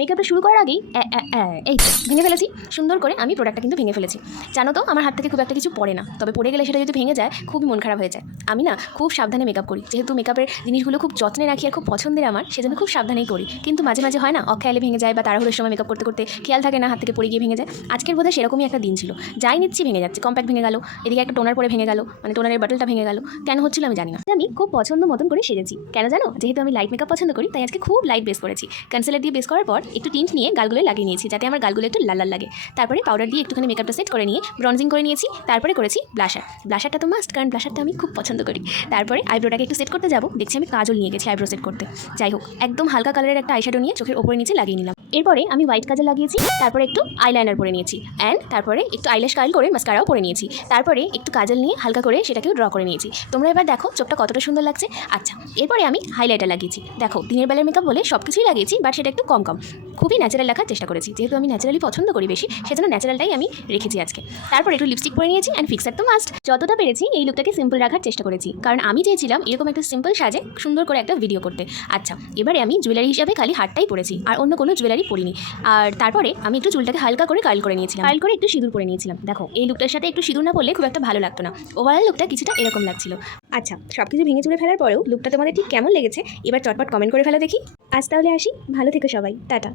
মেকআপটা শুরু করার আগেই এই তো ভেঙে ফেলেছি। সুন্দর করে আমি প্রোডাক্টটা কিন্তু ভেঙে ফেলেছি। জানো তো আমার হাত থেকে খুব একটা কিছু পড়ে না, তবে পড়ে গেলে সেটা যদি ভেঙে যায় খুবই মন খারাপ হয়ে যায়। আমি না খুব সাবধানে মেকআপ করি, যেহেতু মেকআপের জিনিসগুলো খুব যত্নে রাখি আর খুব পছন্দের আমার, সেজন্য খুব সাবধানেই করি। কিন্তু মাঝে মাঝে হয় না, অখেয়ালে ভেঙে যায় বা তাড়াহুড়োর সময় মেকআপ করতে করতে খেয়াল থাকে না, হাত থেকে পড়ে গিয়ে ভেঙে যায়। আজকের বোধহয় সেরকমই একটা দিন ছিল, যাই নিচ্ছি ভেঙে যাচ্ছে। কম্প্যাক্ট ভেঙে গেল, এদিকে একটা টোনার পরে ভেঙে গেল, মানে টোনারের বাটলটা ভেঙে গেল। কেন হচ্ছিল আমি জানি না। আমি খুব পছন্দ মতন করে সেজেছি, কেন জানো? যেহেতু আমি লাইট মেকআপ পছন্দ করি, তাই আজকে খুব লাইট বেস করেছি। কনসিলার দিয়ে বেস করার পর একটু টিন্ট নিয়ে গালগুলো লাগিয়ে নিয়েছি, যাতে আমার গালগুলো একটু লাল লাল লাগে। তারপরে পাউডার দিয়ে একটুখানি মেকআপটা সেট করে নিয়ে ব্রঞ্জিং করে নিয়েছি। তারপরে করেছি ব্লাশারটা তো মাস্ট, কারণ ব্লাশারটা আমি খুব পছন্দ করি। তারপরে আইব্রোটাকে একটু সেট করতে যাবো, দেখছি আমি কাজল নিয়ে গেছি আইব্রো সেট করতে। যাই হোক, একদম হালকা কালারের একটা আইশ্যাডো নিয়ে চোখের ওপরে নিচে লাগিয়ে নিলাম। এরপরে আমি হোয়াইট কাজল লাগিয়েছি, তারপরে একটু আইলাইনার পরে নিয়েছি, অ্যান্ড তারপরে একটু আইল্যাশ কার্ল করে মাস্কারাও পরে নিয়েছি। তারপরে একটু কাজল নিয়ে হালকা করে সেটাকেও ড্র করে নিয়েছি। তোমরা এবার দেখো চোখটা কতটা সুন্দর লাগছে। আচ্ছা, এরপরে আমি হাইলাইটার লাগিয়েছি। দেখো দিনের বেলার মেকআপ বলে সব কিছুই লাগিয়েছি, বাট সেটা একটু কম খুবই ন্যাচারাল রাখার চেষ্টা করেছি, যেহেতু আমি ন্যাচারালি পছন্দ করি বেশি, সেজন্য ন্যাচারালটাই আমি রেখেছি আজকে। তারপর একটু লিপস্টিক পরে নিয়েছি, অ্যান্ড ফিক্সার তো মাস্ট। যতটা পেরেছি এই লুকটাকে সিম্পল রাখার চেষ্টা করেছি, কারণ আমি চেয়েছিলাম এরকম একটা সিম্পল সাজে সুন্দর করে একটা ভিডিও করতে। আচ্ছা, এবারে আমি জুয়েলারি হিসাবে খালি হারটাই পরেছি, আর অন্য কোনো জুয়েলারি পরিনি। আর তারপরে আমি একটু চুলটাকে হালকা করে কার্ল করে নিয়েছিলাম, কার্ল করে একটু সিঁদুর পরে নিয়েছিলাম। দেখো এই লুকটার সাথে একটু সিঁদুর না পরলে খুব একটা ভালো লাগতো না। ওভারঅল লুকটা কিছুটা এরকম লাগছিল। আচ্ছা, সব কিছু ভেঙে চুরে ফেলার পরেও লুকটা তোমাদের ঠিক কেমন লেগেছে এবার চটপট কমেন্ট করে ফেলা দেখি। আজ তাহলে আসি, ভালো থেকো সবাই, টাটা।